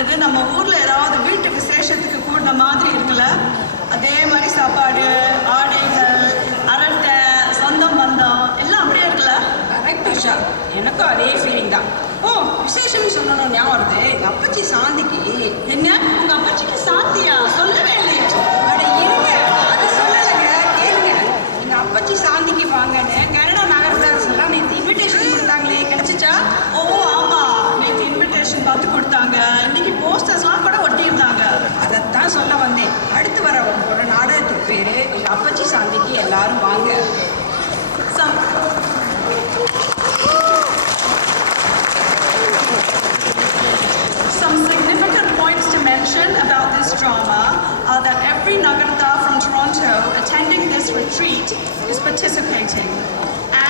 என்னது நம்ம ஊரில் ஏதாவது வீட்டு விசேஷத்துக்கு கூடின மாதிரி இருக்குல்ல, அதே மாதிரி சாப்பாடு, ஆடைகள், அரட்டை, சொந்தம் பந்தம் எல்லாம் அப்படியே இருக்குல்ல. கரெக்ட் உஷா, எனக்கும் அதே ஃபீலிங் தான். ஓ, விசேஷம்னு சொன்னோம் ஞாபகம் வருது. எங்கள் அப்பச்சி சாந்திக்கு. என்ன உங்கள் அப்பச்சிக்கு சாந்தியா? சொல்லவே இல்லையே. அட இருங்க, அது சொல்லலைங்க, கேளுங்க. எங்கள் அப்பச்சி சாந்திக்கு வாங்கன்னு கனடா நகரத்தாரசெல்லாம் நேற்று இன்விடேஷன் கொடுத்தாங்களே, கிடைச்சிச்சா? ஓ ஆமாம், நேற்று இன்விடேஷன் பார்த்து கொடுத்தாங்க. இன்னைக்கு போஸ்டர்ஸ்லாம் கூட ஒட்டியிருந்தாங்க. அதைத்தான் சொல்ல வந்தேன். அடுத்து வர ஒரு நாடகத்துக்கு பேர் எங்கள் அப்பச்சி சாந்திக்கு எல்லாரும் வாங்க. Some significant points to mention about this drama are that every Nagarta from Toronto attending this retreat is participating,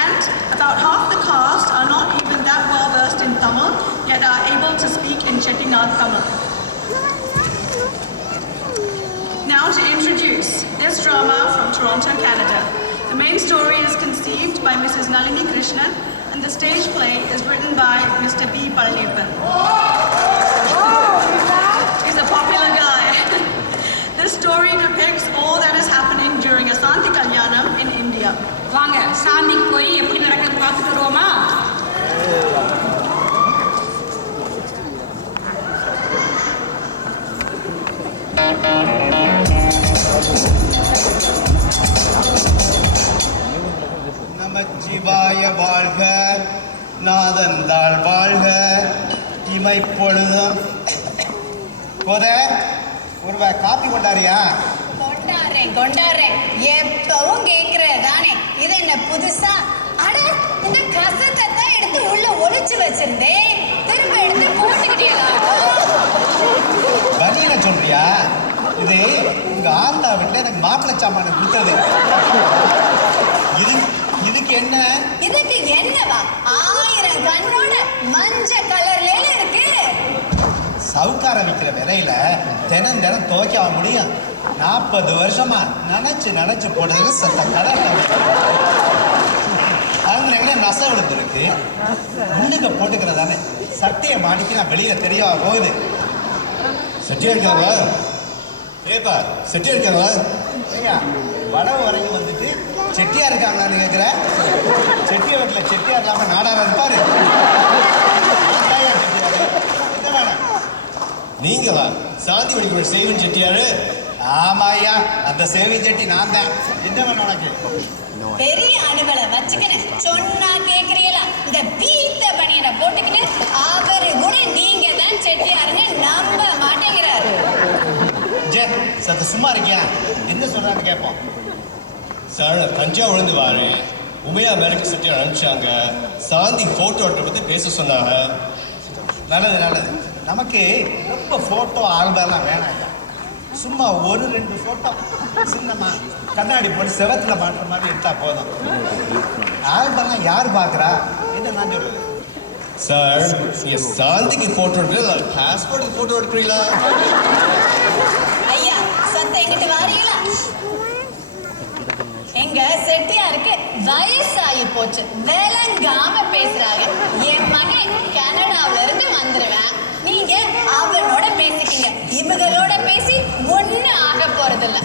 and about half the cast are not even that well versed in Tamil, yet are able to speak in Chettinad Tamil. Now to introduce this drama from Toronto, Canada. The main story is conceived by Mrs. Nalini Krishnan, and the stage play is written by Mr. B. Palnippan. He's a popular guy. This story depicts all that is happening during a Santi Kalyanam in India. வாங்க, சாந்திக்கு போய் எப்படி நடக்குது பார்த்துட்டு வருவோமா? நமச்சிவாய வாழ்க, நாதந்தாள் வாழ்க, இமைப்பொழுதும். போத ஒரு காப்பி கொண்டாரியா? கொண்டாடுறேன். எப்பவும் கேட்கறதானே, இது என்ன புதுசா? அட, இந்த கசத்தை தான் எடுத்து உள்ள ஒளிச்சு வச்சிருந்தேன், திரும்ப எடுத்து போட்டுக்கிட்டீங்களா? பனியனை சொல்றியா? இது உங்க ஆந்தா வீட்டுல எனக்கு மாப்பிள்ளை சாமான கொடுத்தது. இதுக்கு என்ன? இதுக்கு என்னவா? 1000 கண்ணோட மஞ்ச கலர்ல இருக்கு. சவுக்கார விற்கிற விலையில தினம் தினம் துவைக்க முடியும்? 40 வருஷமா நினைச்சு போடுறது சத்த கலர். அவங்க நசை விழுந்துருக்கு. முன்னுக்க போட்டுக்கிறதானே சட்டையை மாடிக்கு நான் வெளியில தெரியவா போகுது. செட்டியா இருக்காங்களா? ஏப்பா செட்டியா இருக்காங்களா? ஐயா வடவு வரைக்கும் வந்துட்டு செட்டியா இருக்காங்களான்னு கேட்குற. செட்டியா வீட்டில் செட்டியா இல்லாம நாடார இருப்பாரு. நீங்களா சாந்தி வழிபட சேவன் செட்டியாரு? ஆமா ஐயா, அந்த சேவின் செட்டி நான் தான். என்ன வேணும் உனக்கு? பெரிய அனுபவ வச்சுக்கணும் சொன்னா கேக்குறீங்களா? இந்த பீத்த பணியனை போட்டுக்கிட்டு அவரு கூட நீங்க தான் செட்டியாருன்னு நம்ப மாட்டேங்கிறாரு. ஜே சத்த சும்மா இருக்கியா? என்ன சொல்றான்னு கேட்போம். சார், தஞ்சாவூர்லேருந்து வாரேன். உமையா அமெரிக்க செட்டியார் அனுப்பிச்சாங்க. சாந்தி போட்டோ பற்றி பேச சொன்னாங்க. நல்லது. நமக்கு ரொம்ப ஃபோட்டோ ஆல்பம்லாம் வேணாம். சும்மா 1-2 ஃபோட்டோ சின்னமா கண்ணாடி போட்டு செவத்துல மாட்டுற மாதிரி எடுத்தா போதும். ஆல்பம்லாம் யார் பார்க்குறா? என்ன நான் சொல்றது? சார், நீங்கள் சாந்திக்கு ஃபோட்டோ எடுக்கிறீங்களா? பாஸ்போர்ட்டுக்கு ஃபோட்டோ எடுக்கிறீங்களா? ஐயா சத்த எங்கிட்ட வாரீங்களா? எங்க செட்டியாருக்கு வயசாகி போச்சு, விளங்காம பேசுறாங்க. என் மகன் கனடாவில இருந்து வந்துருவேன், நீங்க அவனோட பேசிக்கீங்க. இவங்களோட பேசி ஒண்ணு ஆக போறதில்ல.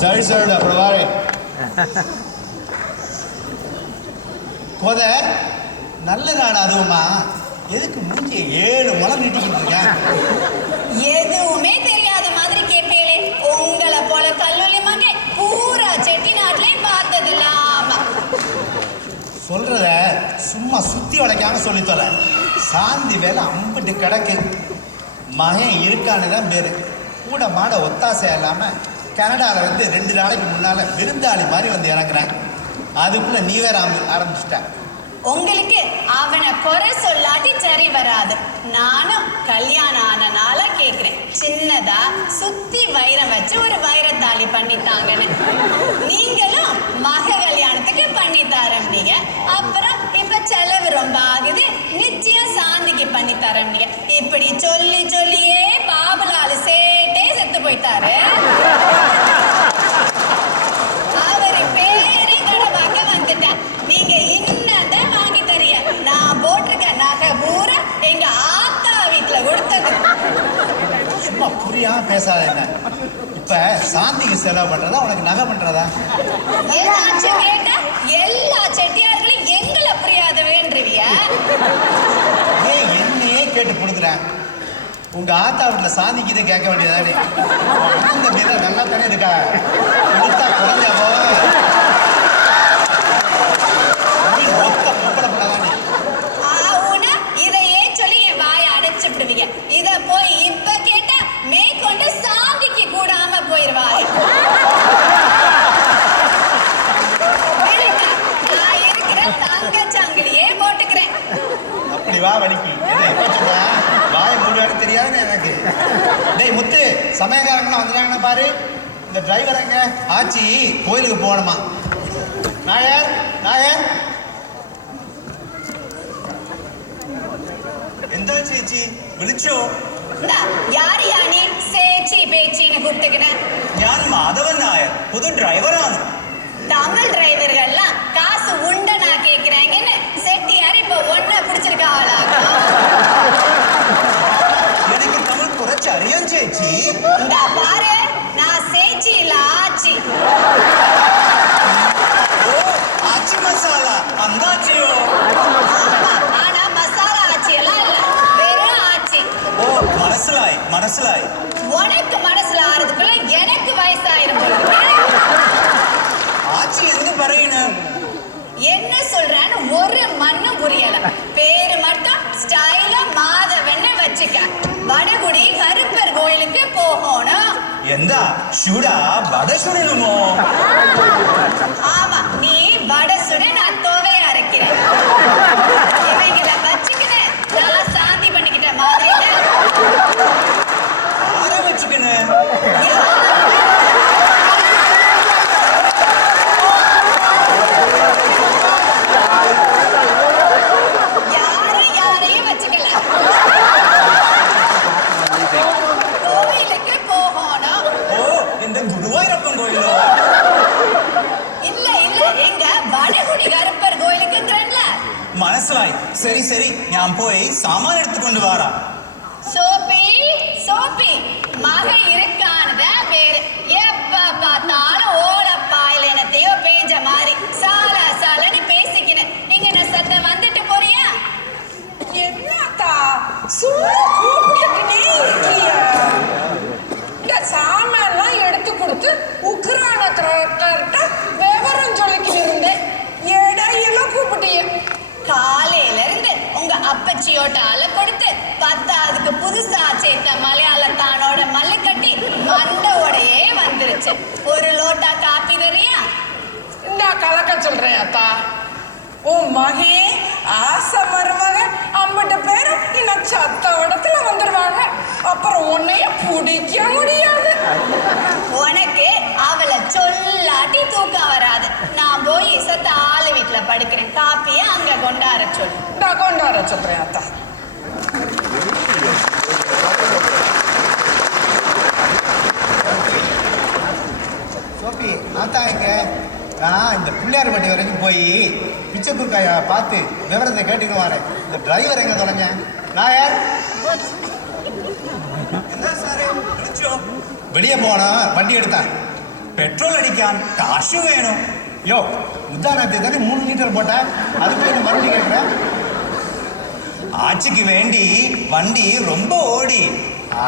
சரி சார், அப்புறம் வாரேன். போத நல்ல நாடு அதுவுமா? எதுக்கு மூஞ்சியை 7 முளம் நீட்டிக்கிட்டு இருக்கேன்? எதுவுமே தெரியாத மாதிரி கேட்பீங்களே. உங்களை போல கல்லூரி மகன் பூரா செட்டிநாட்டிலே பார்த்ததில்லாம சொல்றத சும்மா சுத்தி வளைக்காம சொல்லித்தோல. சாந்தி வேலை அம்பிட்டு கிடக்கு. மகன் இருக்கான்னு தான் பேரு. கூட மாட ஒத்தாசை இல்லாம கனடாவில் வந்து 2 நாளைக்கு முன்னால விருந்தாளி மாதிரி வந்து இறங்குறேன். அதுக்குள்ள நீ வேற ஆரம்பிச்சிட்ட. உங்களுக்கு அவனை குறை சொல்லாட்டி சரி வராது. நானும் கல்யாணம் ஆனனால கேக்குறேன், சின்னதா சுத்தி வைரம் வச்சு ஒரு வைரத்தாலி பண்ணித்தாங்கன்னு. நீங்களும் மக கல்யாணத்துக்கு பண்ணி தரீங்க. அப்புறம் இப்ப செலவு ரொம்ப ஆகுது, நிச்சயம் சாந்திக்கு பண்ணி தரீங்க. இப்படி சொல்லி சொல்லியே பாபுலாலு சேட்டே செத்து போயிட்டாரு. அவரு பேரே கடவாக்க வந்துட்டேன். நீங்க இன்னதான் வாங்கி தரீங்க. நான் போட்டிருக்க நகை பூரா எங்க ஆத்தா வீட்டுல கொடுத்தது. சும்மா புரியாம பேசாத என்ன. இப்ப சாந்திக்கு செலவு பண்றதா உனக்கு நகை பண்றதா? ஏதாச்சும் கேட்டா எல்லா செட்டியார்களும் எங்களை புரியாதவேன்றியா? ஏன் என்னையே கேட்டு கொடுக்குறேன். உங்க ஆத்தா வீட்டுல சாந்திக்கு இதை கேட்க வேண்டியதானே? இந்த பேர நல்லா தானே இருக்கா? கொடுத்தா குறைஞ்சா போ. ஒத்த பொம்பளை பண்ணதானே. ஆவுனா இதையே சொல்லி என் வாயை அடைச்சு விடுவீங்க. இத போய் இப்ப கேட்டா மேற்கொண்டு சாந்திக்கு கூடாம போயிருவாரு. நான் இருக்கிற தங்க சங்கிலியே போட்டுக்கிறேன். அப்படி வா வலிக்கு. வாய மூடுவாரு தெரியாதுன்னு எனக்கு. டேய் முத்து, சமயக்காரங்களாம் வந்துட்டாங்கன்னு பாரு. இந்த டிரைவர் எங்க? ஆச்சி கோயிலுக்கு போகணுமா? நாயர் நாயர் എന്താ ചേച്ചി വിളിച്ചോ? யார் யானி சேச்சி பேச்சின்னு கூப்பிட்டுக்கிறேன். ഞാൻ മാധവൻ നായർ, പുതു ഡ്രൈവറാണ്. தமிழ் டிரைவர்கள்லாம் காசு உண்ட நான் கேட்கிறேங்கன்னு செட்டியார் இப்ப ஒன்ன பிடிச்சிருக்க ஆளாகும். എനിക്ക് തമിഴ് കുറച്ചറിയാം ചേച്ചി. இந்த பாரு, நான் சேச்சி இல்ல ஆச்சி. ഓ ആച്ചി മസാല അന്താച്ചിയോ? ஆமா, ஆனா மசாலா ஆச்சி எல்லாம் இல்ல, வெறும் ஆச்சி. ഓ മനസ്സിലായി മനസ്സിലായി. உனக்கு மனசுல ஆறதுக்குள்ள எனக்கு வயசாயிரும் போல இருக்கு. ആച്ചി എന്ത് പറയുന്നു? என்ன சொல்றேன்னு ஒரு மண்ணும் புரியல. பேரு மட்டும் ஸ்டைலா மாதவன்னு வச்சுக்க. வடகுடி கருப்பர் கோயிலுக்கு போகணும். എന്താ ഷൂടാ വട ചുടணுമോ? ஆமா, நீ வட சுட, நான் துவைய அரைக்கிறேன். இவைகளை வச்சுக்கின்னு நான் சாந்தி பண்ணிக்கிட்ட மாதிரி ആരാ വെച്ചിക്കണ്? யாரும் யாரையும் வச்சுக்கல. கோவிலுக்கு போகணும். ഓ എന്റെ ഗുരുവായൂരപ്പൻ കോയിലോ? இல்ல இல்ல, எங்க வடகுடி கருப்பர் கோயிலுக்குங்கிறேன்ல. മനസ്സിലായി. ശരി ശരി, ഞാൻ പോയി സാമാൻ എടുത്തുകൊണ്ട് വാറാ. சோபி சோபி, மக இருக்கானத பேரு. எப்ப பார்த்தாலும் ஓலப்பாயில என்னத்தையோ பேஞ்ச மாதிரி சால சாலன்னு பேசிக்கினேன். இங்க நான் சத்தம் வந்துட்டு போறியா? என்னத்தா சும்மா கூப்பிட்டுக்கிட்டே இருக்கிய? இந்த சாமான்லாம் எடுத்து கொடுத்து உக்ரானத்திட்ட விவரம் சொல்லிக்கிட்டு இருந்தேன். இடையில கூப்பிட்டிய. காலையில இருந்து உங்க அப்பச்சியோட அலை கொடுத்து பத்தாவதுக்கு புதுசா சேர்த்த மலையாளத்தானோட மல்லு கட்டி மண்டோடையே வந்துருச்சு. ஒரு லோட்டா காப்பி தரியா? இந்த கலக்க சொல்றேன் அத்தா. உன் மகே ஆசை மருமக அம்பிட்ட பேரும் இன்னும் சத்த இடத்துல வந்துருவாங்க. அப்புறம் உன்னைய பிடிக்க முடியாது. உனக்கு அவளை சொல்லாட்டி தூக்கம் வராது. நான் போய் சத்த ஆளு வீட்டுல படுக்கிறேன். காப்பிய அங்க கொண்டார சொல்லு. நான் கொண்டு வர சொல்றேன் அத்தா. சோபி, ஆத்தா எங்க? நான் இந்த பிள்ளையார் பட்டி வரைக்கும் போய் பிச்சை குறுக்காய பார்த்து விவரத்தை கேட்டுன்னு வரேன். இந்த டிரைவர் எங்க தொலைஞ்ச? நாயர் എന്താ സാറേ വിളിച്ചോ? வெளியே போனோம், வண்டி எடுத்தான். പെട്രോൾ അടിക്കാൻ കാശ് വേണം. யோ, முத்தானாத்தி தானே 3 லிட்டர் போட்டேன். அதுக்குள்ள என்ன மறுபடியும் கேட்குறேன்? ஆச்சிக்கு வேண்டி வண்டி ரொம்ப ஓடி.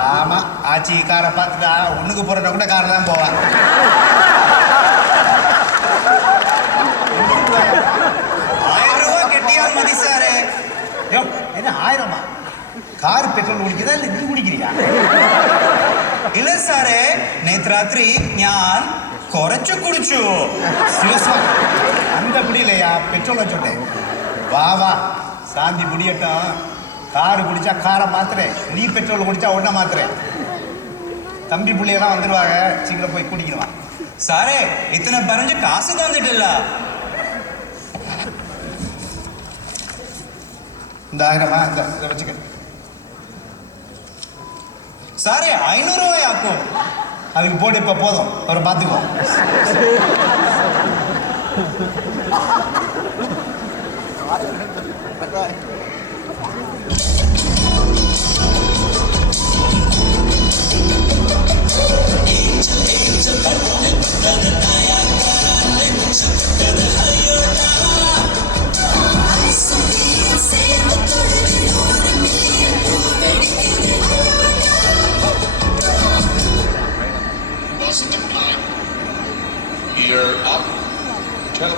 ஆமா, ஆச்சி காரை பார்த்துட்டா ஒண்ணுக்கு போறத கூட காரை தான் போவான். 1000 ரூபாய் கெட்டியால் மதி சாரே. யோ, என்ன 1000மா? கார் பெட்ரோல் குடிக்கிறதா இல்லை நீ குடிக்கிறியா? ഇല്ല സാറേ, നേത്ത് രാത്രി ഞാൻ കുറച്ചു കുടിച്ചു. சிவசா, அந்த முடியலையா பெட்ரோலை சொன்னேன். வா வா, சாந்தி முடியட்டும். காரு குடிச்சா காரை மாத்துறேன், நீ பெட்ரோல் குடிச்சா ஒன்றை மாத்துறேன். தம்பி பிள்ளையெல்லாம் வந்துடுவாங்க, சீக்கிரம் போய் குடிக்கணுமா? സാറേ ഇത്തനെ പറഞ്ഞ് കാശ് തന്നിട്ടില്ല. இந்த 1000மா, இதை வச்சுக்க. സാറേ 500 രൂപയാക്കും. அதுக்கு போட்டு இப்போ போதும், அவரை பார்த்துக்குவோம்.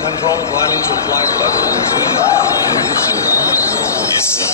then draw the line into a flag left between Yes, sir.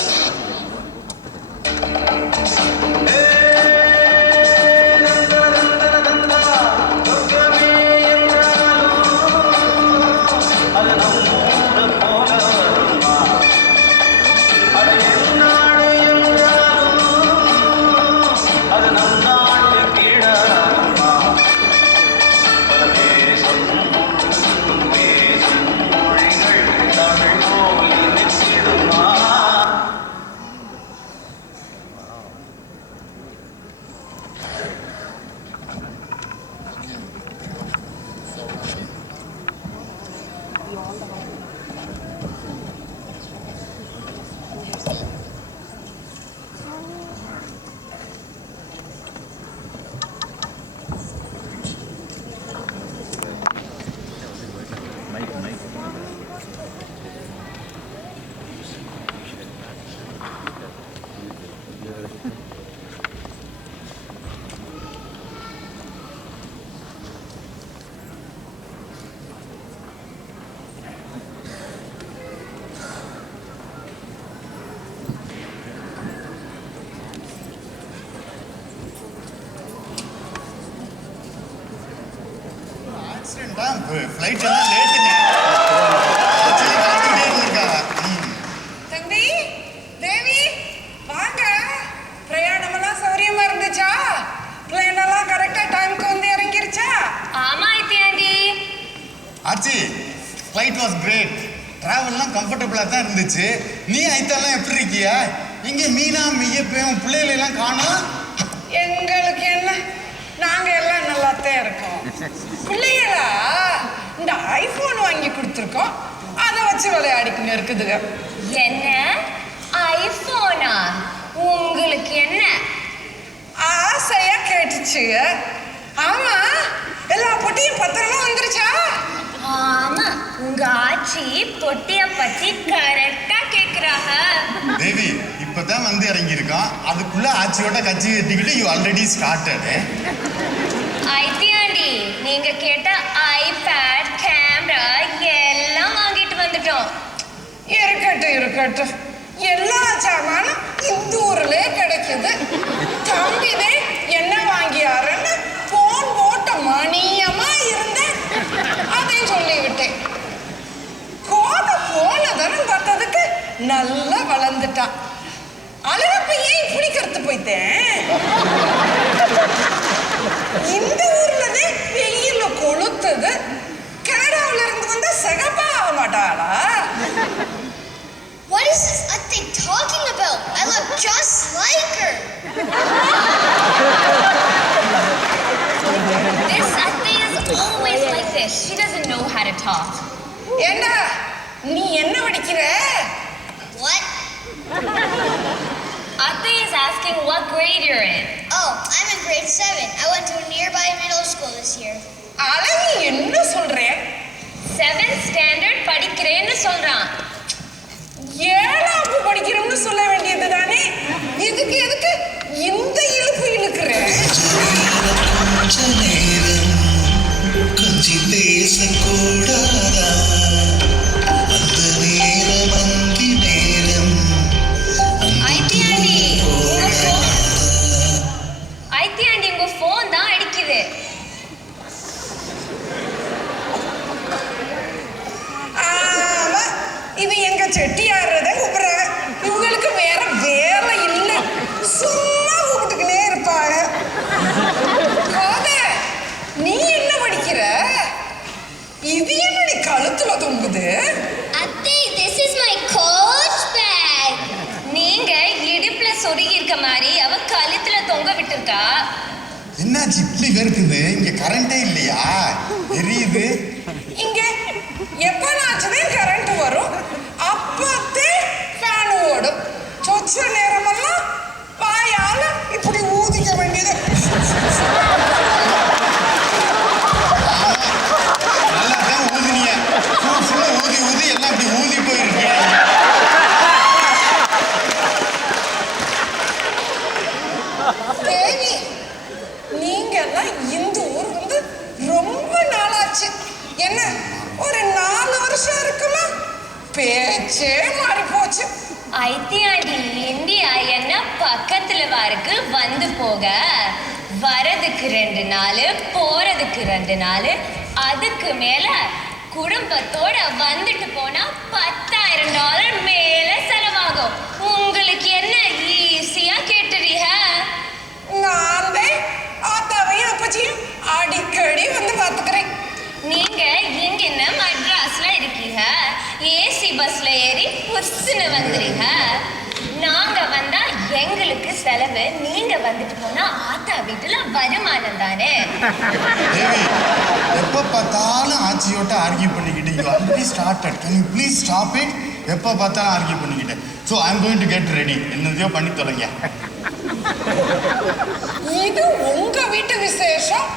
Flight எல்லாம் லேட்டுங்க. தம்பி தேவி வாங்க. பிரயாணமெல்லாம் சௌரியமா இருந்துச்சா? பிளேன் எல்லாம் கரெக்டா டைம்க்கு வந்து இறங்கிருச்சா? ஆமா ஆண்டி. ஆச்சி, ஃப்ளைட் வாஸ் கிரேட். டிராவல்லாம் கம்ஃபர்டபுளா தான் இருந்துச்சு. நீ ஐத்தெல்லாம் எப்படி இருக்கியா? இங்க மீனா மெய்யப்பையும் பிள்ளைகளை எல்லாம் காணோம். எங்களுக்கு என்ன, நாங்க எல்லாம் நல்லாத்தான் இருக்கோம். பிள்ளைகளா இந்த ஐபோன் வாங்கி கொடுத்துருக்கோம், அதை வச்சு விளையாடிக்கணும் இருக்குதுங்க. என்ன ஐபோனா? உங்களுக்கு என்ன ஆசையா கேட்டுச்சு. ஆமா, எல்லா பொட்டியும் பத்திரமா வந்துருச்சா? ஆமா, உங்க ஆச்சி பொட்டிய பத்தி கரெக்டா கேக்குறாங்க. தேவி இப்பதான் வந்து இறங்கி இருக்கோம். அதுக்குள்ள ஆச்சியோட கட்சி கட்டிக்கிட்டு யூ ஆல்ரெடி ஸ்டார்டட். ஐத்தியாண்டி, நீங்க கேட்ட ஐபேட், கேமரா எல்லாம் வாங்கிட்டு வந்துட்டோம். இருக்கட்டும் இருக்கட்டும், எல்லா சாமானும் இந்த ஊர்ல கிடைக்குது. தம்பிவே என்ன வாங்கியாருன்னு போன் போட்ட மணியமா இருந்தேன், அதையும் சொல்லிவிட்டேன். கோப போனதனம் பார்த்ததுக்கு நல்லா வளர்ந்துட்டான். அழகப்ப ஏன் இப்படி கருத்து போயிட்டேன்? இந்த ஊர்லதே வெயில கொளுத்துது, கனடாவில இருந்து வந்தா சிகப்பா ஆக மாட்டாளா? What is this Atte talking about? I look just like her. This Atte is always like this. She doesn't know how to talk. ஏண்டா நீ என்ன படிக்கிற? What? Atte is asking what grade you're in. Oh, I'm in grade 7. I went to a nearby middle school this year. அழகு என்ன சொல்ற? 7th standard படிக்கிறேன்னு சொல்றான். 7ஆவது படிக்கிறோம்னு சொல்ல வேண்டியது தானே. இதுக்கு எதுக்கு இந்த இழுப்பு இழுக்கிற? கொஞ்சி பேசக்கூடாதா? அந்த நேரம் அந்தி நேரம். ஐத்தியாண்டி, உங்க போன் தான் அடிக்குது. ஆமா, இது எங்க செட்டியாரத கூப்பிடுறாங்க. இவங்களுக்கு வேற வேலை இல்லை, சும்மா கூப்பிட்டுக்கினே இருப்பாங்க. நீ என்ன படிக்கிற? இது என்னடி கழுத்துல தொங்குது? Atte, this is my coach bag. நீங்க இடுப்புல சொருகி இருக்க மாதிரி அவ கழுத்துல தொங்க விட்டுருக்கா. என்னாச்சு இப்படி இருக்குது? இங்க கரண்டே இல்லையா? தெரியுது. இங்க எப்பனாச்சுதான் கரண்ட் வரும், அப்பத்தே ஃபேன் ஓடும். சொச்ச நேரமெல்லாம் வாயால இப்படி ஊதிக்க வேண்டியது. நல்லாதான் ஊதினிய. ஊதி ஊதி எல்லாம் இப்படி ஊதி போயிருக்கேன். தேவி, நீங்க எல்லாம் இந்த ஊர் வந்து ரொம்ப நாளாச்சு. என்ன ஒரு 4 ஏண்டி இந்தியா என்ன பக்கத்துல வாருக்கு வந்து போக வரதுக்கு 2 நாள் போறதுக்கு 2 நாள் அதுக்கு மேல குடும்பத்தோட வந்துட்டு போனா $10,000 மேல செலவாகும். உங்களுக்கு என்ன ஈஸியா கேட்டுறீங்க? நான் ஆத்தாவையும் அப்பச்சியும் அடிக்கடி வந்து பார்த்துக்கிறேன். நீங்க இங்க என்ன மெட்ராஸ்ல இருக்கீங்க, ஏசி பஸ்ல ஏறி புஸ்ன்னு வந்துறீங்க. நாங்க வந்தா எங்களுக்கு செலவு, நீங்க வந்துட்டு போனா ஆத்தா வீட்டுல வருமானம் தானே. எப்ப பார்த்தாலும் ஆச்சியோட்ட ஆர்கியூ பண்ணிக்கிட்டு you already started. Can you please stop it? எப்ப பார்த்தாலும் ஆர்கியூ பண்ணிக்கிட்டு. So I am going to get ready. என்னதையோ பண்ணி தொலைங்க. இது உங்க வீட்டு விசேஷம்.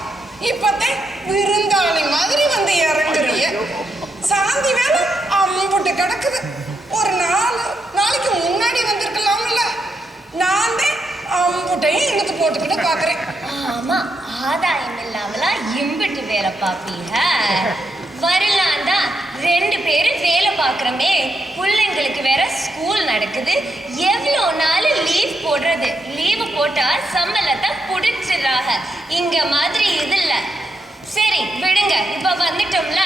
இப்பத்தே விருந்தாளி மாதிரி வந்து இறங்குறிய. சாந்தி வேலை அம்புட்டு கிடக்குது. ஒரு நாளைக்கு முன்னாடி வந்திருக்கலாம்ல. நான் அம்புட்டையும் இழுத்து போட்டுக்கிட்டு பாக்குறேன். ஆமா, ஆதாயம் இல்லாமலாம் இம்பிட்டு வேலை பாப்பீங்க. வரலாம் தான் 2 பேரும் வேலை பார்க்குறோமே. பிள்ளைங்களுக்கு வேற ஸ்கூல் நடக்குது. எவ்வளோ நாள் லீவ் போடுறது? லீவு போட்டா சம்பளத்தை புடிச்சிடுறாங்க. இங்க மாதிரி இது இல்ல. சரி விடுங்க, இப்ப வந்துட்டோம்ல.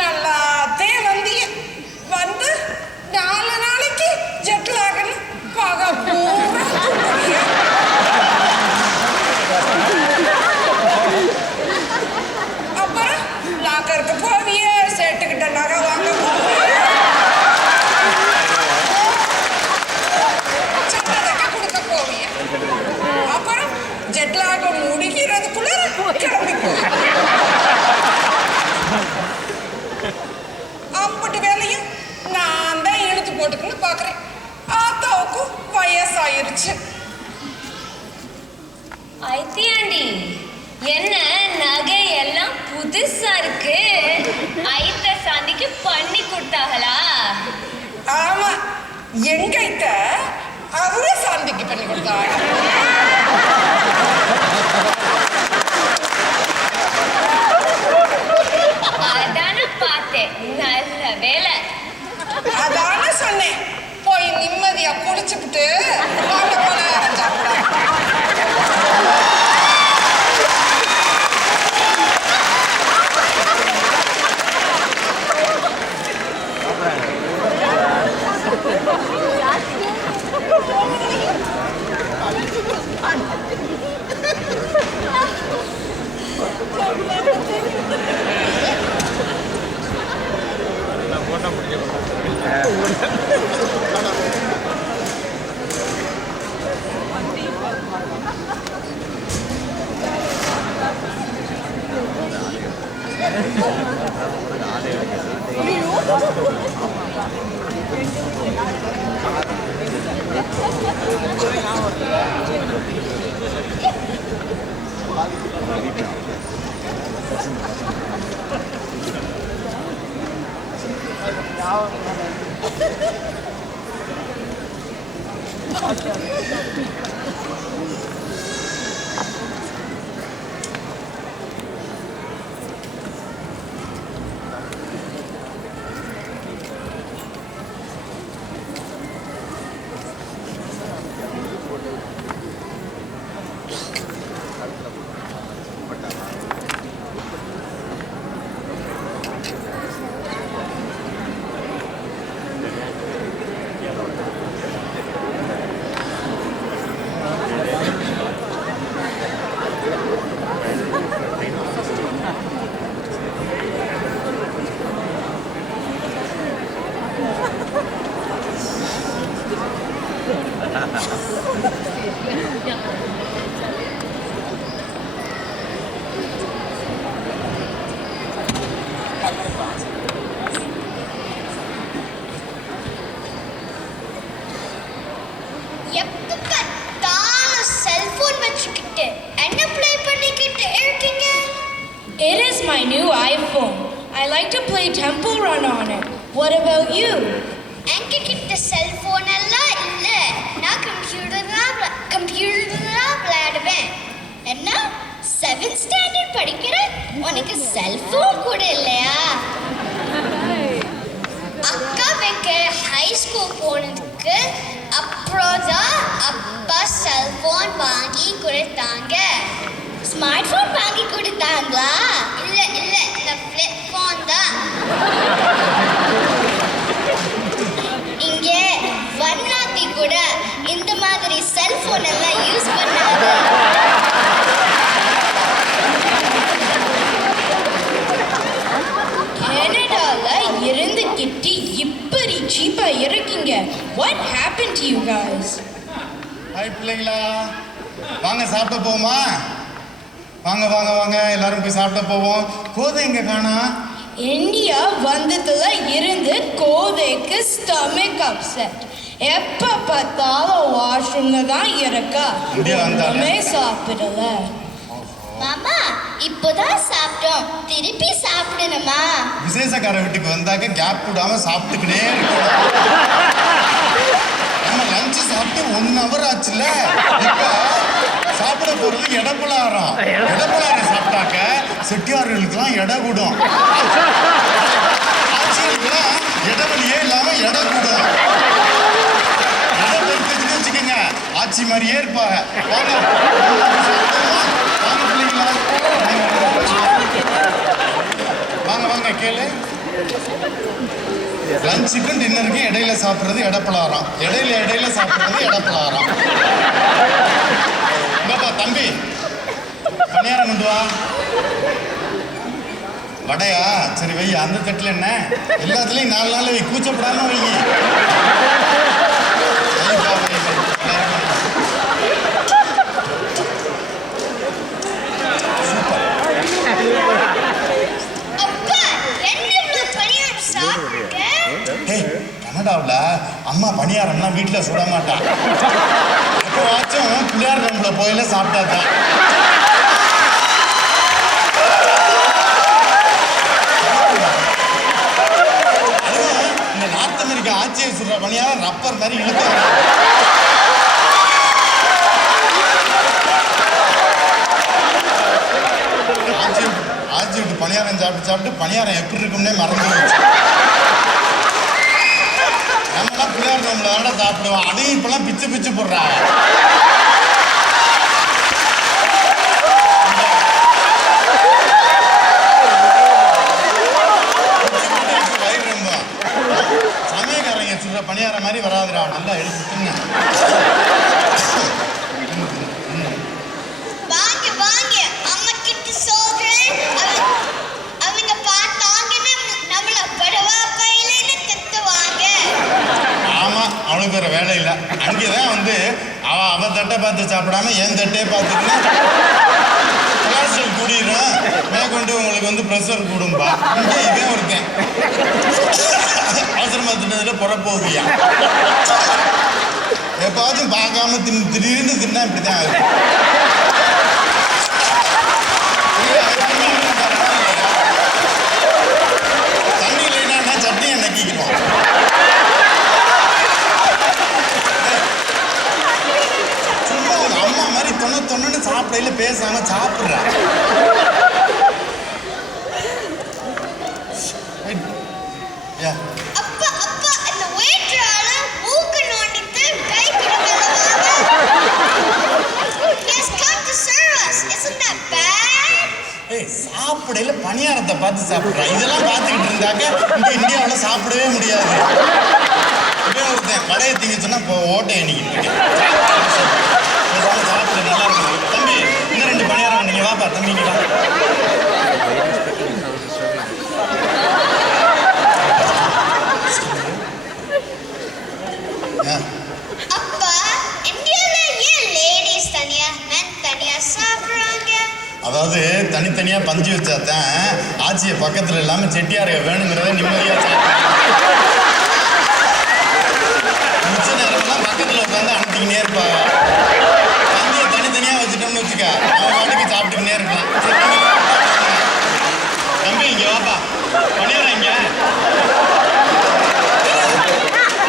நல்லாத்தே வந்திய. வந்து 4 நாளைக்கு ஜெட்டில் ஆகணும். பக பூரா அப்புறம் லாக்கருக்கு போவிய, செட்டுக்கிட்ட நகை வாங்க போவிய, சட்டத்தைக்க கொடுக்க போவிய. அப்புறம் ஜெட்லாக முடிக்கிறதுக்குள்ள கிளம்பி போவிய. அம்பட்டு வேலையும் நான் தான் இழுத்து போட்டுக்குன்னு பாக்குறேன். ஆத்தாவுக்கும் வயசாயிருச்சு. ஐத்தியாண்டி, என்ன நகை எல்லாம் புதுசா இருக்கு. ஐத்த சாந்திக்கு பண்ணி கொடுத்தாங்களா? ஆமா, எங்க ஐத்த அவரே சாந்திக்கு பண்ணி கொடுத்தாங்க. அதான பார்த்தேன். நல்ல வேலை. அதான சொன்னேன். போய் நிம்மதியா குளிச்சுக்கிட்டு வாங்க போலாம் சாப்பிட. It is my new iPhone. I like to play Temple Run on it. What about you? என்கிட்ட செல்போன் எல்லாம் இல்ல. நான் கம்ப்யூட்டர் தான் விளையாடுவேன். என்ன 7th ஸ்டாண்டர்ட் படிக்கிற உனக்கு செல்போன் கூட இல்லையா? அக்கா வைக்க ஹை ஸ்கூல் போனதுக்கு அப்பா கொடுத்தாங்க. ஸ்மார்ட் போன் வாங்கி கொடுத்தாங்களா? இல்ல இல்ல, இந்த ஃபிளிப் போன் தான். இங்கே வண்ணாத்தி கூட இந்த மாதிரி செல்போன் எல்லாம் யூஸ் பண்ணாங்க. கனடால இருந்துகிட்டு இப்படி சீப்பா இருக்கீங்க. What happened to you guys? Hi பிள்ளைங்களா, வாங்க சாப்பிட போவோமா? வாங்க வாங்க வாங்க, எல்லாரும் போய் சாப்பிட போவோம். கோதை எங்க காணா? இந்தியா வந்ததுல இருந்து கோதைக்கு ஸ்டமக் அப்செட். எப்ப பார்த்தாலும் வாஷ்ரூம்ல தான் இருக்கா. இந்தியா வந்தாலே? ஒண்ணுமே சாப்பிடல. மாமா, இப்போதான் சாப்பிட்டோம், திருப்பி சாப்பிடணுமா? விசேஷக்கார வீட்டுக்கு வந்தாக்க கேப் விடாம சாப்பிட்டுக்கிட்டே இருக்கணும். நம்ம லஞ்சு சாப்பிட்டு 1 hour ஆச்சுல்ல. இப்ப சாப்பிட போறது எடப்பலாரம். எடப்பலாரம் சாப்பிட்டாக்க செட்டியார்களுக்கெல்லாம் எடை கூடும். ஆட்சியர்களுக்கெல்லாம் இடவெளியே இல்லாம எடை கூடும். எடை பொறுத்துச்சுன்னு வச்சுக்கோங்க, ஆட்சி மாதிரியே இருப்பாங்க. வாங்க வாங்க பிள்ளைங்களா, வாங்க வாங்க கேளு. லஞ்சுக்கும் டின்னருக்கும் இடையில சாப்பிட்றது எடப்பலாரம், இடையில சாப்பிட்றது எடப்பலாரம். பாப்பா தம்பி, பணியாரம் கொண்டு வா. வடையா? சரி வை. அந்த தட்டில் என்ன? எல்லாத்துலேயும் 4 நாள் வை, கூச்சப்படாம வை. கனடாவில் அம்மா பணியாரம்லாம் வீட்டில் சுட மாட்டா. எப்போவாச்சும் பிள்ளையார் ரூம்ல போயில சாப்பிட்டாதான். இந்த நார்த் அமெரிக்கா ஆட்சியர் சுடுற பணியாரம் ரப்பர் மாதிரி இழுக்க. ஆட்சி விட்டு பணியாரம் சாப்பிட்டு பணியாரம் எப்படி இருக்கும்னே மறந்து போச்சு. நம்மளாம் பிள்ளையார் ரூம்ல தானே சாப்பிடுவோம், அதையும் இப்பெல்லாம் பிச்சு பிச்சு போடுறாங்க. வயிறு ரொம்ப சமயக்காரங்க சுடுற பணியாரம் மாதிரி வராதுடா, நல்லா எடுத்துட்டுங்க. அவளுக்கு ஒரு வேலை இல்லை. அங்கேதான் வந்து அவ தட்டை பார்த்து சாப்பிடாம என் தட்டே பார்த்துக்கின்னு கொலஸ்ட்ரால் கூடிடும், மேற்கொண்டு உங்களுக்கு வந்து ப்ரெஷர் கூடும்பா. இங்கே இதே இருக்கேன் அவசரமா திட்டத்தில் புறப்போகுதியா. எப்பாச்சும் பார்க்காம திடீர்னு தின்னா இப்படிதான் ஆகும். தண்ணி இல்லைன்னா சட்னியை நக்கிக்கிறோம். அம்மா மாதிரி தொண்ணு சாப்பிடையில பேசாம சாப்பிடுறா. சாப்பிடையில பணியாரத்தை பார்த்து சாப்பிடுறா. இதெல்லாம் பார்த்துக்கிட்டு இருந்தாக்க இங்க இந்தியாவில் சாப்பிடவே முடியாது. ஒருத்தன் கடையை திங்க சொன்னா ஓட்டை எண்ணிக்கிட்டு இருக்கேன். சாப்பிட நல்லா இருக்கும். தம்பி இன்னும் 2 பணியாரம் நீங்க வாப்பா தம்பிங்களா. அதாவது தனித்தனியா பஞ்சு வச்சாதான் ஆட்சியை பக்கத்துல இல்லாம செட்டியார வேணுங்கிறத நிம்மதியா மிச்ச நேரம்லாம் பக்கத்துல உட்காந்து அனுப்பிக்கினே இருப்பாங்க. பந்தியை தனித்தனியா வச்சுட்டோம்னு வச்சுக்க, அவன் வாட்டுக்கு சாப்பிட்டுக்கினே இருக்கலாம். தம்பி இங்க வாப்பா, பணியாரம் இங்க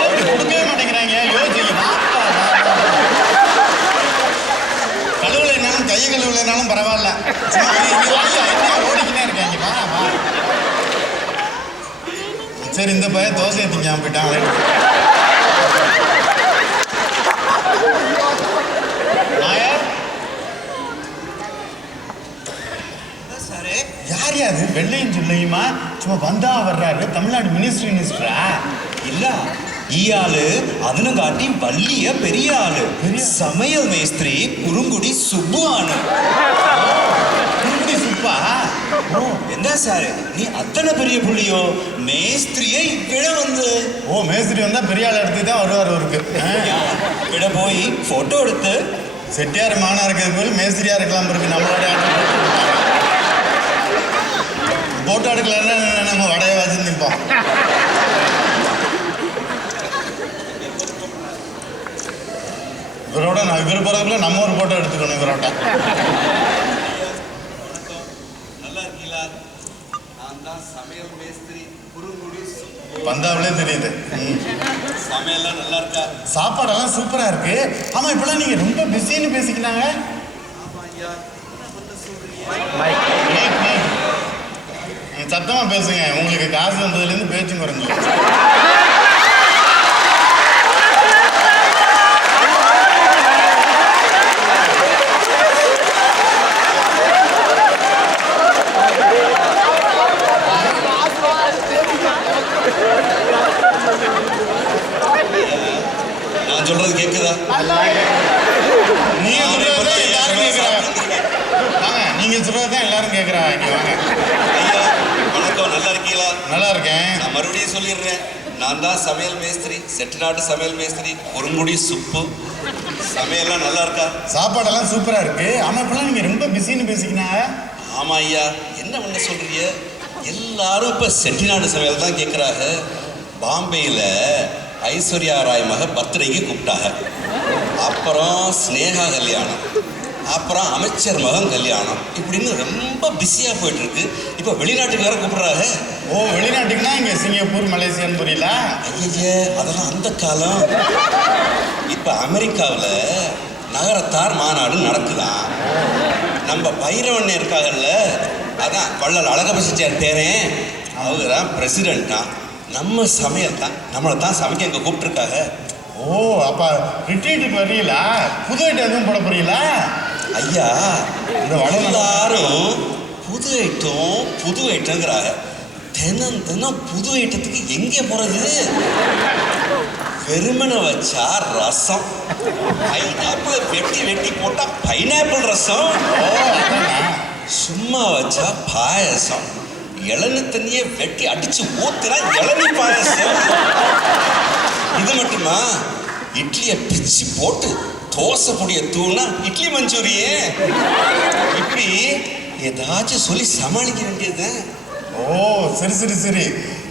அப்படி கொடுக்கவே மாட்டேங்கிறாங்க. யோசிச்சு கழுவுலைனாலும் கையை கழுவுலைனாலும் பரவாயில்ல, ஓடிக்கினே இருக்காங்க. வா சரி, இந்த பையன் தோசையை திங்காம போயிட்டான். நாயர் வெள்ளையும் சொல்லையுமா சும்மா வந்தா வர்றாரு தமிழ்நாடு மினிஸ்டரா இல்ல ஈயாளு அதனும் காட்டி வள்ளிய பெரிய ஆளு சமையல் மேஸ்திரி குறுங்குடி சுப்பு ஆனு. குறுங்குடி சுப்பா? ஓ என்ன சார் நீ அத்தனை பெரிய புள்ளியோ மேஸ்திரியே இவ்விட வந்து. ஓ மேஸ்திரி வந்தா பெரிய ஆள் எடுத்து தான் வருவார் அவருக்கு. இவ்விட போய் போட்டோ எடுத்து செட்டியார் மானா இருக்கிறது போல மேஸ்திரியா இருக்கலாம் இருக்கு. நம்மளோட போட்டோ எடுக்கலன்னா நம்ம வடைய வச்சு நிற்போம். இவரோட நான் இவர் போறதுக்குள்ள நம்ம ஒரு போட்டோ எடுத்துக்கணும் இவரோட. நல்லா இருக்கீங்களா? நான் தான் சமையல் மேஸ்திரி குறுங்குடி வந்தாவிலே தெரியுது. சமையல்லாம் நல்லா இருக்கா? சாப்பாடெல்லாம் சூப்பரா இருக்கு. ஆமா இப்பெல்லாம் நீங்க ரொம்ப பிஸின்னு பேசிக்கினாங்க. சத்தமா பேசுங்க. உங்களுக்கு காசு வந்ததுல இருந்து பேச்சும் குறைஞ்சு. நான் சொல்றது கேக்குதா? நீங்க சொல்றதுதான் எல்லாரும் கேட்கிறாங்க. நீங்க சொல்றதுதான் எல்லாரும் கேட்கிறாங்க. ஐயா வணக்கம், நல்லா இருக்கீங்களா? நல்லா இருக்கேன். நான் மறுபடியும் சொல்லிடுறேன். நான் தான் சமையல் மேஸ்திரி, செட்டிநாட்டு சமையல் மேஸ்திரி குறுங்குடி சுப்பு. சமையல்லாம் நல்லா இருக்கா? சாப்பாடெல்லாம் சூப்பரா இருக்கு. ஆமா இப்பெல்லாம் நீங்க ரொம்ப பிஸின்னு பேசிக்கினாங்க. ஆமா ஐயா, என்ன பண்ண சொல்றீங்க? எல்லாரும் இப்ப செட்டிநாடு சமையல் தான் கேட்குறாங்க. பாம்பேயில் ஐஸ்வர்யா ராய் மக பர்த்டேக்கு கூப்பிட்டாங்க. அப்புறம் ஸ்னேகா கல்யாணம், அப்புறம் அமைச்சர் மகன் கல்யாணம், இப்படின்னு ரொம்ப பிஸியாக போயிட்டு இருக்கு. இப்போ வெளிநாட்டுக்கு வேற கூப்பிடுறாங்க. ஓ வெளிநாட்டுக்குன்னா இங்க சிங்கப்பூர் மலேசியான்னு புரியல. ஐயே அதெல்லாம் அந்த காலம். இப்போ அமெரிக்காவில் நகரத்தார் மாநாடு நடக்குதான். நம்ம பைரவண்ணே இருக்காங்கல்ல, அதான் வள்ளல் அழகபசிச்சார் பேரன், அவங்க தான் பிரசிடென்ட்டா. நம்ம சமையல் தான், நம்மளை தான் சமைக்க இங்கே கூப்பிட்டுருக்காங்க. ஓ அப்ப ரிட்ரீட்டுக்கு வரீங்களா? புது ஐட்டம் எதுவும் போட போறீங்களா? ஐயா இந்த எல்லாரும் புது ஐட்டங்கிறாங்க. தினம் தினம் புது ஐட்டத்துக்கு எங்கே போறது? வெறுமனை வச்சா ரசம், பைனாப்பிள் வெட்டி போட்டா பைனாப்பிள் ரசம், சும்மா வச்சா பாயசம், இளநீ தண்ணியை வெட்டி அடிச்சு ஊத்துறா இளநீ பாயசம். இது மட்டுமா, இட்லியை பிச்சு போட்டு தோசை பொடியை தூணா இட்லி மஞ்சூரியே. இப்படி ஏதாச்சும் சொல்லி சமாளிக்க வேண்டியது. ஓ சரி.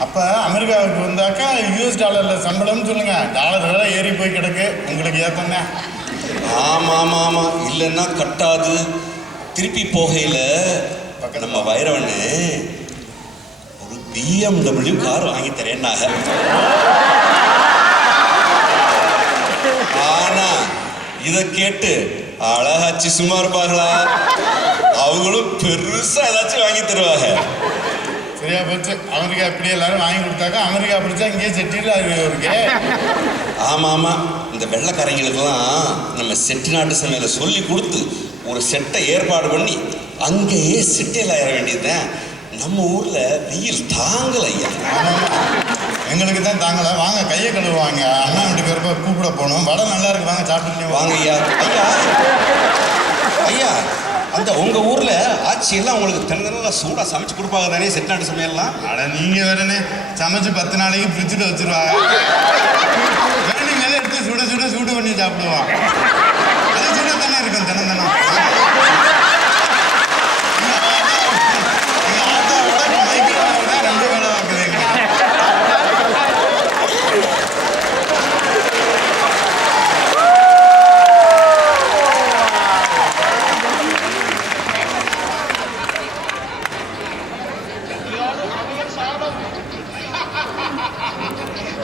அப்ப அமெரிக்காவுக்கு வந்தாக்கா US டாலர்ல சம்பளம்னு சொல்லுங்க. டாலர் வேற ஏறி போய் கிடக்கு. உங்களுக்கு ஏத்தன? ஆமா இல்லைன்னா கட்டாது. திருப்பி போகையில நம்ம வைரவண்ணு ஒரு BMW கார் வாங்கி தரேன்னாக. ஆனா இத கேட்டு அழகாச்சு சும்மா இருப்பாங்களா? அவங்களும் பெருசா ஏதாச்சும் வாங்கி தருவாங்க. சரியா போச்சு. அமெரிக்கா இப்படி எல்லாரும் வாங்கி கொடுத்தாக்கா அமெரிக்கா பிடிச்சா இங்கேயே செட்டில் இருக்கு. ஆமா இந்த வெள்ளைக்காரங்களுக்கெல்லாம் நம்ம செட்டிநாட்டு சமையலை சொல்லி கொடுத்து ஒரு செட்டை ஏற்பாடு பண்ணி அங்கேயே செட்டில் ஆயிட வேண்டியதுதான். நம்ம ஊர்ல வெயில் தாங்கல ஐயா. எங்களுக்கு தான் தாங்கல. வாங்க கையை கழுவுவாங்க. அண்ணா வீட்டுக்கு வரப்ப கூப்பிட போகணும். வடை நல்லா இருக்கு, வாங்க சாப்பிட்டு வாங்க ஐயா. ஐயா அந்த உங்க ஊர்ல ஆட்சியெல்லாம் உங்களுக்கு தனித்தனியா சூடா சமைச்சு கொடுப்பாங்க தானே செட்டிநாட்டு சமையல்லாம்? அட நீங்க வேறனே சமைச்சு 10 நாளைக்கு ஃப்ரிட்ஜில் வச்சிருவாங்க. வேணுங்களே எடுத்து சுட பண்ணி சாப்பிடுவான். அது சுட தானே இருக்கும் தினம். ரெண்டு வேலை வாக்குறீங்க.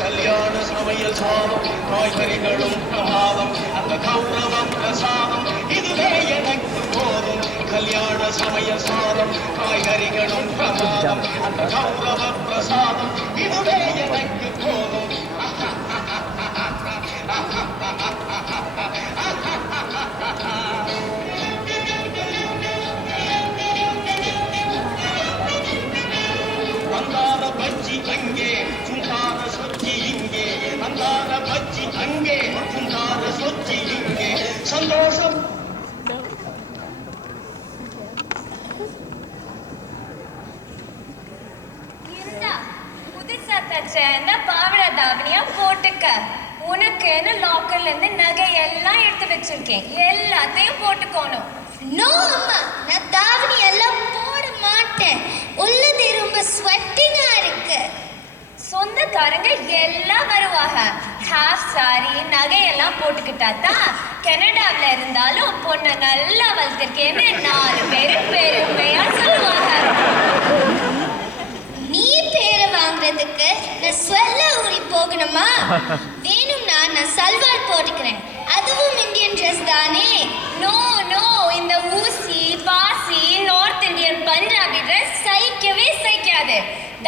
கல்யாண சமையல் சாதம், காய்கறிகளும் பிரமாதம், அந்த கௌரவம் பிரசாதம் இதுவே எனக்கு போதும். கல்யாண சமையல் சாதம், காய்கறிகளும் பிரமாதம், அந்த கௌரவ பிரசாதம் இதுவே எனக்கு போதும். சேர்ந்த பாவடை தாவணியா போட்டுக்க. உனக்குன்னு லாக்கர்ல இருந்து நகை எல்லாம் எடுத்து வச்சிருக்கேன், எல்லாத்தையும் போட்டுக்கணும். நோ அம்மா, நான் தாவணி எல்லாம் போட மாட்டேன். உள்ளது ரொம்ப ஸ்வெட்டிங்கா இருக்கு. சொந்தக்காரங்க எல்லாம் வருவாங்க. ஹாஃப் சாரி நகையெல்லாம் போட்டுக்கிட்டா தான் கனடாவில் இருந்தாலும் பொண்ணை நல்லா வளர்த்திருக்கேன்னு 4 பேரு பெருமையா சொல்லுவாங்க. நீ பேரை வாங்குறதுக்கு நான் சொல்ல ஊறி போகணுமா? வேணும்னா நான் சல்வார் போட்டுக்கிறேன், அதுவும் இந்தியன் ட்ரெஸ் தானே. நோ நோ, இந்த ஊசி பாசி நார்த் இந்தியன் பஞ்சாபி ட்ரெஸ் சைக்கவே சைக்காது.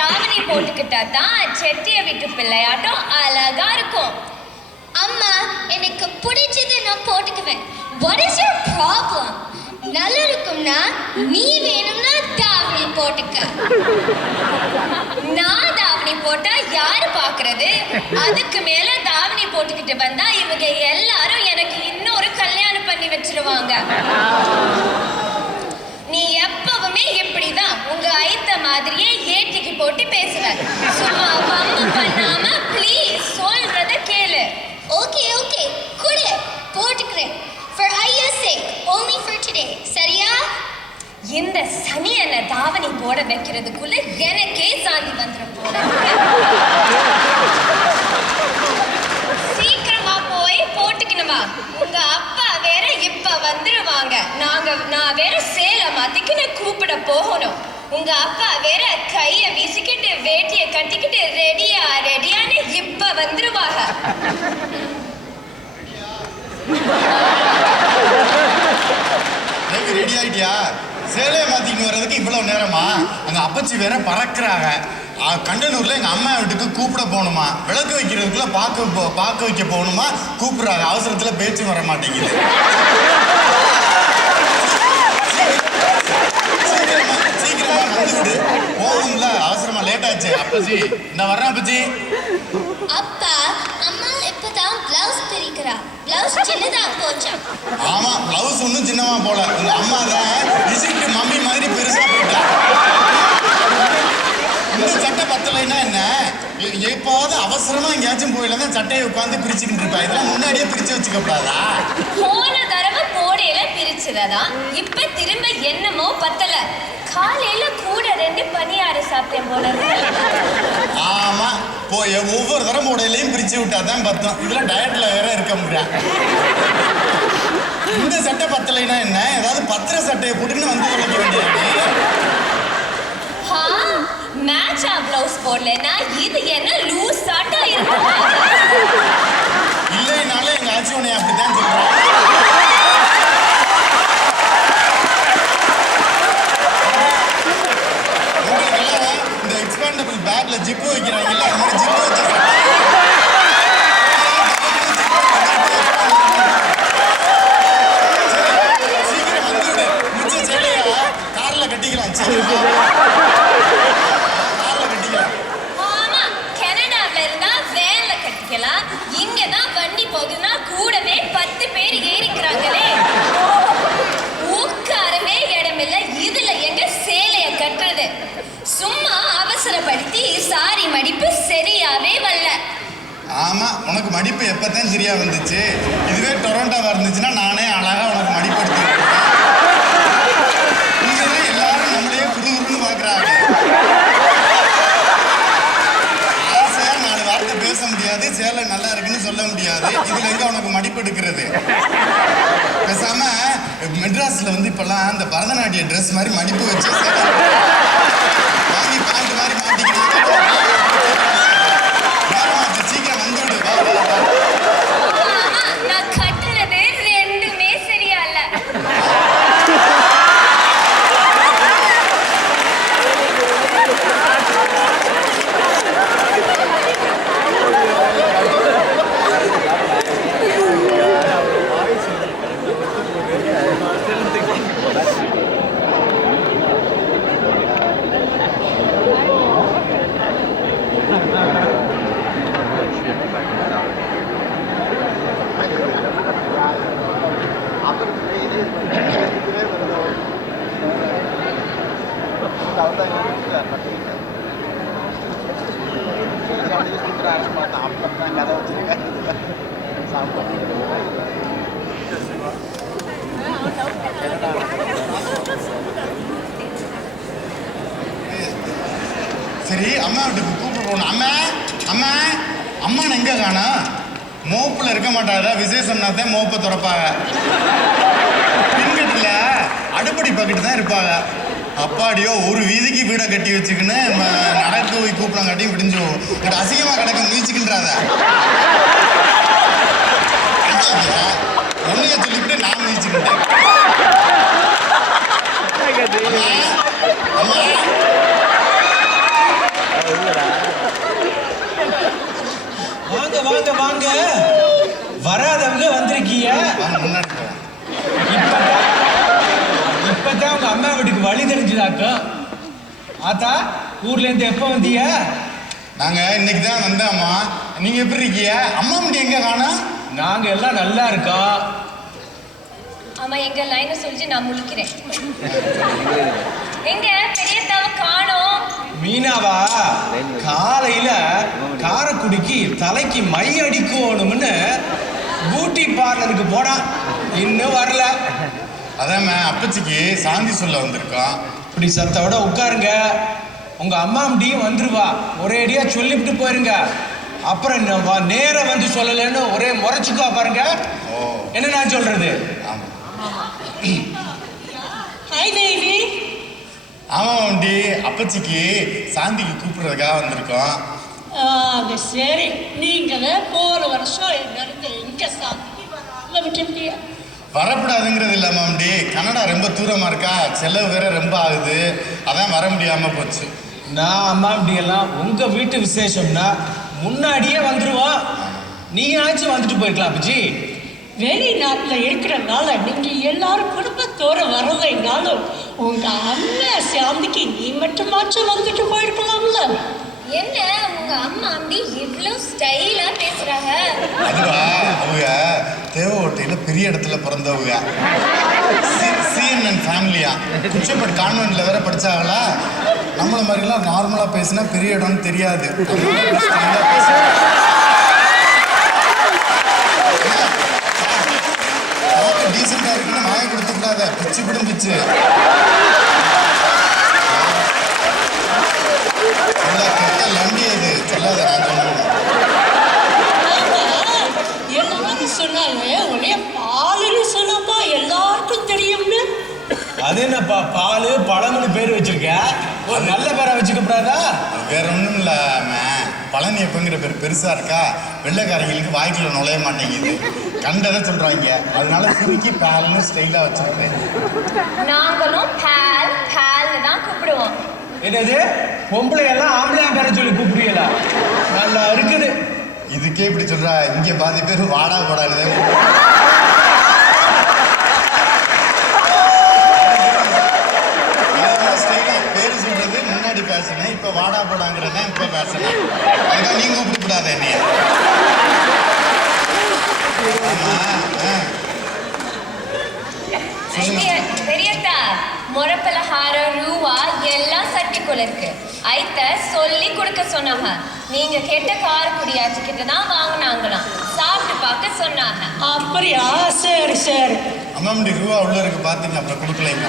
தாவணி போட்டுக்கிட்டா தான் செட்டிய வீட்டு பிள்ளையாட்டம் அழகா இருக்கும். அம்மா, எனக்கு பிடிச்சது நான் போட்டுக்குவேன். What is your problem? நல்லா இருக்கும்னா நீ வேணும்னா தாவணி போட்டுக்க. நான் தாவணி போட்டா யாரு பாக்குறது? அதுக்கு மேல தாவணி போட்டுக்கிட்டு வந்தா இவங்க எல்லாரும் எனக்கு இன்னொரு கல்யாணம் பண்ணி வச்சிருவாங்க. நீ எப்பவுமே இப்படிதான் உங்க ஐத்த மாதிரியே ஏட்டிக்கு போட்டு பேசுவ. சும்மா வம்பு பண்ணாம ப்ளீஸ் சொல்றத கேளு. ஓகே ஓகே, குடு, போட்டுக்கிறேன். For Aya's sake, only for today. சரியா? இந்த சனியனை தாவணி போட வைக்கிறதுக்குள்ள எனக்கே சாந்தி வந்துடும் போல. சீக்கிரமா போய் போட்டுக்கணுமா? உங்க அப்பா வேற இப்ப வந்துருவாங்க. நான் வேற சேலை மாத்திக்கின்னு கூப்பிட போகணும். உங்க அப்பா வேற கைய வீசிக்கிட்டு வேட்டிய கட்டிக்கிட்டு ரெடியான்னு இப்ப வந்துருவாங்க. ரெடி ஆயிட்டியா? சேலையை மாத்திட்டு வர்றதுக்கு இவ்வளவு நேரமா? அங்க அப்பச்சி வேற பறக்குறாங்க. கண்டனூர்ல எங்க அம்மா வீட்டுக்கு கூப்பிட போகணுமா, விளக்கு வைக்கிறதுக்குள்ள பார்க்க வைக்க போகணுமா, கூப்பிடுறாங்க. அவசரத்துல பேச்சு வர மாட்டேங்குது. சீக்கிரமா வந்து விடு, போகணும்ல, அவசரமா லேட் ஆச்சு. அப்பச்சி இந்த வர்றேன் அப்பச்சி. அப்பா, அம்மா இப்பதான் பிளவுஸ் பிரிக்கிறா. பிளவுஸ் சின்னதா போச்சா? ஆமா, பிளவுஸ் ஒன்னும் சின்னமா போல. உங்க அம்மா தான் இசிட்டு மம்மி மாதிரி பெருசா போயிட்டா. இந்த சட்டை பத்தலைன்னா என்ன? எப்பாவது அவசரமா எங்கேயாச்சும் போயிடலாம் சட்டையை உட்காந்து பிரிச்சுக்கிட்டு இருப்பா. இதெல்லாம் முன்னாடியே பிரிச்சு வச்சுக்கப்படாதா? போன தடவை போடையில பிரிச்சதான், இப்ப திரும்ப என்னமோ பத்தல. காலையில கூட 2 பணியார சாப்பிட்டேன் போல. ஆமா, ஒவ்வொரு தரம் போடையிலையும் பிரிச்சு விட்டாதான் பத்தம். இதுல டயட்ல வேற இருக்க முடியா. இந்த சட்டை பத்தலைன்னா என்ன? ஏதாவது பத்திர சட்டையை போட்டுன்னு வந்து தொலைக்க வேண்டியது. மேட்சா பிளவுஸ் போடலன்னா இது என்ன லூஸ் சாட்டா இருக்கும்? இல்லைனாலே எங்க ஆட்சி உன்னை அப்படித்தான் சொல்றாங்க. உங்களுக்கெல்லாம் இந்த எக்ஸ்பேண்டபிள் பேக்ல ஜிப்பு வைக்கிறாங்கல்ல, அது மாதிரி ஜிப்பு வச்சு சீக்கிரம் வந்துவிடு. மிச்ச சேலையா கார்ல கட்டிக்கலாம். இங்கதான் வண்டி போகுதுன்னா கூடவே 10 பேர் ஏறிக்கிறாங்களே. உட்காரவே இடமில்ல, இதுல எங்க சேலைய கட்டுறது? சும்மா அவசரப்படுத்தி சாரி மடிப்பு சரியாவே வரல. ஆமா, உனக்கு மடிப்பு எப்பதான் சரியா வந்துச்சு? இதுவே டொரண்டோவா இருந்துச்சுன்னா நானே அழகா உனக்கு மடிப்பு எடுத்துருக்கேன். இங்கதான் எல்லாரும் நம்மளையே குறுகுறுன்னு பாக்குறாங்க. பேச முடியாது, சேலை நல்லா இருக்குன்னு சொல்ல முடியாது. இதுல எங்க உனக்கு மடிப்பு எடுக்கிறது? பேசாம மெட்ராஸ்ல வந்து இப்பெல்லாம் இந்த பரதநாட்டிய ட்ரெஸ் மாதிரி மடிப்பு வச்சு வாங்கி பேண்ட் மாதிரி மாட்டிக்கிறாங்க. சீக்கிரம் வந்துவிடு. நான் கட்டுனது 2மே சரியா இல்ல. சரி அம்மா வீட்டுக்கு கூப்பிட்டு போகணும். அம்மா அம்மான்னு எங்க காணா? மோப்பில் இருக்க மாட்டாதா, விசேஷம்னா தான் மோப்பை திறப்பாங்க. பின்கட்டில் அடுப்படி பக்கெட்டு தான் இருப்பாங்க. அப்பாடியோ ஒரு வீதிக்கு வீடை கட்டி வச்சுக்கின்னு நடக்க போய் கூப்பிடாங்காட்டியும் விடிஞ்சிருவோம். இங்கிட்ட அசிங்கமாக கிடக்க மீச்சுக்கின்றாத உன்னைய சொல்லிவிட்டு நான் மீச்சுக்கிட்டேன். வாங்க வாங்க வாங்க, வராதவங்க வந்திருக்கீங்க. இப்பதான் உங்க அம்மா வீட்டுக்கு வழி தெரிஞ்சுதாக்கா. ஆத்தா, ஊர்ல இருந்து எப்ப வந்தீங்க? நாங்க இன்னைக்கு தான் வந்தோம்மா. நீங்க எப்படி இருக்கீங்க? அம்மா மட்டும் எங்க காணோம்? நாங்க எல்லாம் நல்லா இருக்கோம். ஆமா, எங்க லைனை சொல்லி நான் முழிக்கிறேன். எங்க பெரியத்தாவை காணோம்? மீனாவா காலையில காரைக்குடிக்கு தலைக்கு மை அடிக்கணும்னு பியூட்டி பார்லருக்கு போனா, இன்னும் வரல. அதான் அப்பச்சிக்கு சாந்தி சொல்ல வந்திருக்கோம். இப்படி சத்தோட உட்காருங்க. உங்க அம்மா முடியும் வந்துருவா, ஒரேடியா சொல்லிவிட்டு போயிருங்க. அப்புறம் நேரம் வந்து சொல்லலன்னு ஒரே முறைச்சுக்கா பாருங்க. என்ன நான் சொல்றது? ஹாய் தேவி. ஆமா மாண்டி, அப்பச்சிக்கு சாந்திக்கு கூப்பிடுறதுக்காக வந்திருக்கோம். அது சரி, நீங்க போன வருஷம் எங்க சாந்தி வராம விட்டுருக்கீங்க. வரக்கூடாதுங்கிறது இல்லை மாண்டி, கனடா ரொம்ப தூரமா இருக்கா, செலவு வேற ரொம்ப ஆகுது, அதான் வர முடியாம போச்சு. நான் அம்மா எல்லாம் உங்க வீட்டு விசேஷம்னா முன்னாடியே வந்துருவோம். நீயாச்சும் வந்துட்டு போயிருக்கலாம் அப்பச்சி. வெளிநாட்டில் இருக்கிறனால நீங்க எல்லாரும் குடும்பத்தோட வரலைனாலும் உங்க அண்ணன் சாந்திக்கு நீ மட்டுமாச்சும் வந்துட்டு போயிருக்கலாம்ல. என்ன உங்க அம்மா அப்படி இவ்வளவு ஸ்டைலா பேசுறாங்க? அதுவா, அவங்க தேவகோட்டையில பெரிய இடத்துல பிறந்தவங்க, CNN ஃபேமிலியா, குச்சப்பட் கான்வென்ட்ல வேற படிச்சாங்களா. நம்மள மாதிரிலாம் நார்மலா பேசினா பெரிய இடம்னு தெரியாது. டீசெண்டா இருக்குன்னு வாயை கொடுத்துக்கூடாத, பிச்சு பிடிஞ்சிச்சு. லண்டி அது சொல்லாத, எல்லாரும் சொன்னாங்க உடனே பாலுன்னு சொன்னாப்பா எல்லாருக்கும் தெரியும்னு. அது என்னப்பா பாலு பழம்னு பேர் வச்சிருக்க, ஒரு நல்ல பேரை வச்சுக்கப்படாதா? வேற ஒன்றும் இல்லாம பழனி எப்பங்கிற பேர் பெருசா இருக்கா, வெள்ளைக்காரங்களுக்கு வாய்க்குள்ள நுழைய மாட்டேங்குது, கண்டதை சொல்றாங்க. அதனால சுருக்கி பால்னு ஸ்டைலா வச்சிருக்கேன். நாங்களும் பால் பால்னு தான் கூப்பிடுவோம். என்னது, பொம்பளை எல்லாம் ஆம்பளை பேரை சொல்லி கூப்பிடுவீங்களா? நல்லா இருக்குது. இதுக்கே இப்படி சொல்றா, இங்க பாதி பேர் வாடா போடாது. பேரு சொல்றது முன்னாடி பேசினேன், இப்ப வாடா போடாங்கிறத இப்ப பேசினேன். அதுக்காக நீங்க கூப்பிடக்கூடாது என்னைய. பெரியத்தா, முறப்பலகாரம் ரூவா எல்லாம் சட்டிக்குள்ள இருக்கு. ஐத்த சொல்லி கொடுக்க சொன்னாங்க. நீங்க கேட்ட காரக்குடியாச்சு கிட்ட தான் வாங்கினாங்களாம், சாப்பிட்டு பார்க்க சொன்னாங்க. அப்படியா? சரி சரி. அம்மா முடி ரூபா உள்ள இருக்கு பாத்தீங்க, அப்புறம் கொடுக்கலைங்க.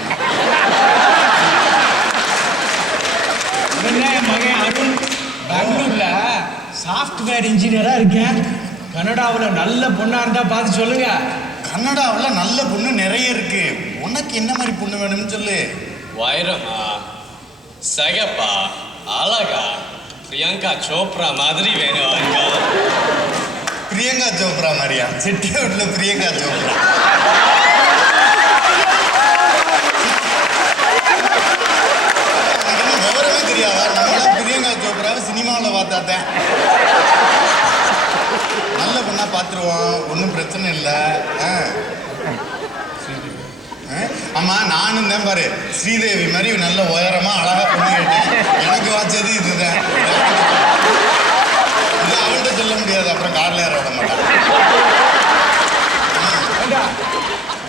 என் மகன் அருண் பெங்களூர்ல சாஃப்ட்வேர் இன்ஜினியரா இருக்கேன். கனடாவில் நல்ல பொண்ணா இருந்தா பார்த்து சொல்லுங்க. கன்னடாவில் நல்ல பொண்ணு நிறைய இருக்கு, உனக்கு என்ன மாதிரி பொண்ணு வேணும்னு சொல்லு. வைரமா, சகப்பா, அழகா, பிரியங்கா சோப்ரா மாதிரி வேணும். பிரியங்கா சோப்ரா மாதிரியா? செட்டியாவுட்ல பிரியங்கா சோப்ரா. விவரமே தெரியாதா? நம்மளாம் பிரியங்கா சோப்ராவை சினிமாவில் பார்த்தாத்தேன். நல்ல பொண்ணா பார்த்துருவோம், ஒன்றும் பிரச்சனை இல்லை. ஆமா, நானும் தான் பாரு ஸ்ரீதேவி மாதிரி நல்ல உயரமா அழகா பொண்ணு கேட்டேன். எனக்கு வாச்சது இதுதான். இது அவன்கிட்ட சொல்ல முடியாது, அப்புறம் கார்ல ஏற விட மாட்டான்.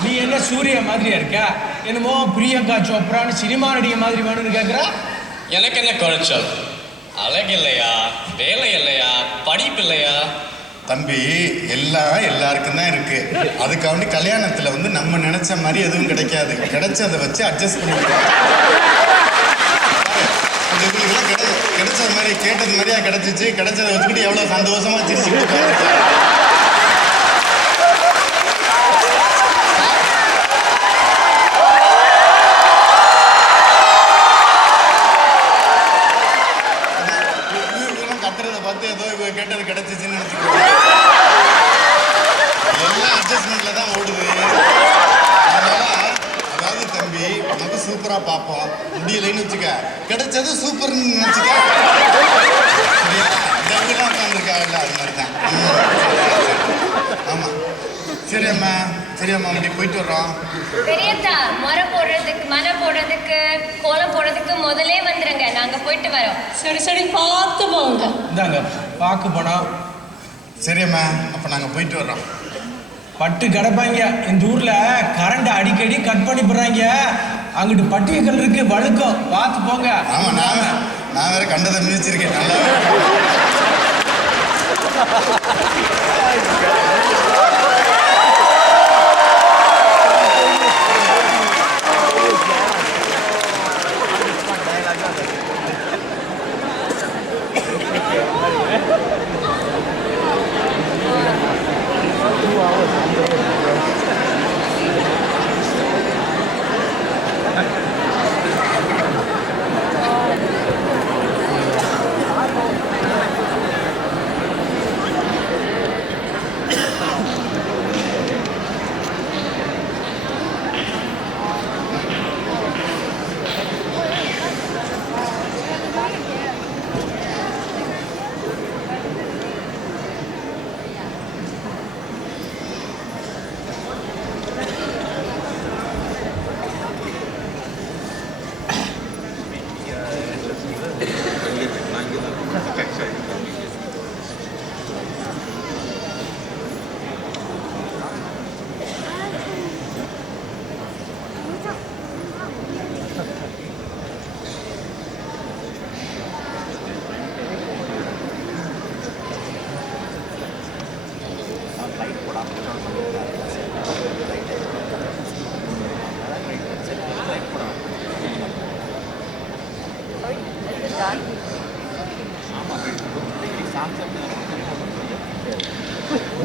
நீ என்ன சூர்யா மாதிரியா இருக்க? என்னமோ பிரியங்கா சோப்ரான்னு சினிமா நடிகை மாதிரி வேணும்னு கேட்குற. எனக்கு என்ன குறைச்சல்? அழகு இல்லையா, வேலை இல்லையா, படிப்பு இல்லையா? தம்பி, எல்லாம் எல்லாருக்கும் தான் இருக்கு. அதுக்காண்டி கல்யாணத்துல வந்து நம்ம நினைச்ச மாதிரி எதுவும் கிடைக்காது. கிடைச்சதை வச்சு அட்ஜஸ்ட் பண்ணிக்கலாம். கிடைச்ச நினைச்சது மாதிரி கேட்டது மாதிரியா கிடைச்சிச்சு. கிடைச்சதை வச்சுக்கிட்டு எவ்வளவு சந்தோஷமா சிரிச்சுக்கிட்டு உட்கார்ந்திருக்காரு. கத்துறதை பார்த்து ஏதோ இவ கேட்டது கிடைச்சிச்சுன்னு நினைச்சுக்கோங்க. எல்லாம் அட்ஜஸ்ட்மெண்ட்ல தான் ஓடுது. அதாவது தம்பி நமக்கு சூப்பரா பார்ப்போம், முடியலைன்னு வச்சுக்க, கிடைச்சது சூப்பர்னு நினைச்சுக்க. சரியா? இதெல்லாம் உட்காந்துருக்காங்கல்ல, அது மாதிரி தான். ஆமா. சரி அம்மா, சரி அம்மா, அப்படி போயிட்டு வர்றோம். பெரியத்தா, மரம் போடுறதுக்கு, மனை போடுறதுக்கு, கோலம் போடுறதுக்கு முதலே வந்துருங்க. நாங்க போயிட்டு வரோம். சரி சரி, பார்த்து போங்க. இந்தாங்க பாக்கு பணம். சரி அம்மா, அப்ப நாங்க போயிட்டு வர்றோம். பட்டு கிடப்பாங்க. இந்த ஊர்ல கரண்ட் அடிக்கடி கட் பண்ணி போடுறாங்க. அங்கிட்டு பட்டியக்கல் இருக்கு, வழுக்கம், பார்த்து போங்க. ஆமா, நான் வேற கண்டதை மிதிச்சிருக்கேன். நல்லா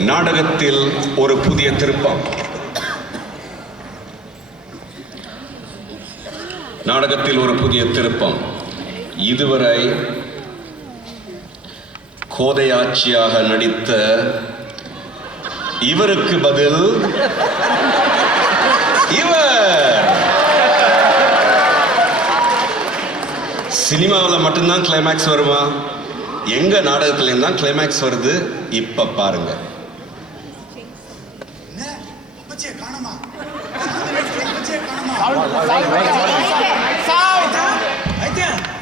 நாடகத்தில் ஒரு புதிய திருப்பம். நாடகத்தில் ஒரு புதிய திருப்பம். இதுவரை கோதையாட்சியாக நடித்த இவருக்கு பதில் இவர். சினிமாவில் மட்டும்தான் கிளைமேக்ஸ் வருமா? எங்க நாடகத்துலேயும் தான் கிளைமேக்ஸ் வருது. இப்ப பாருங்க.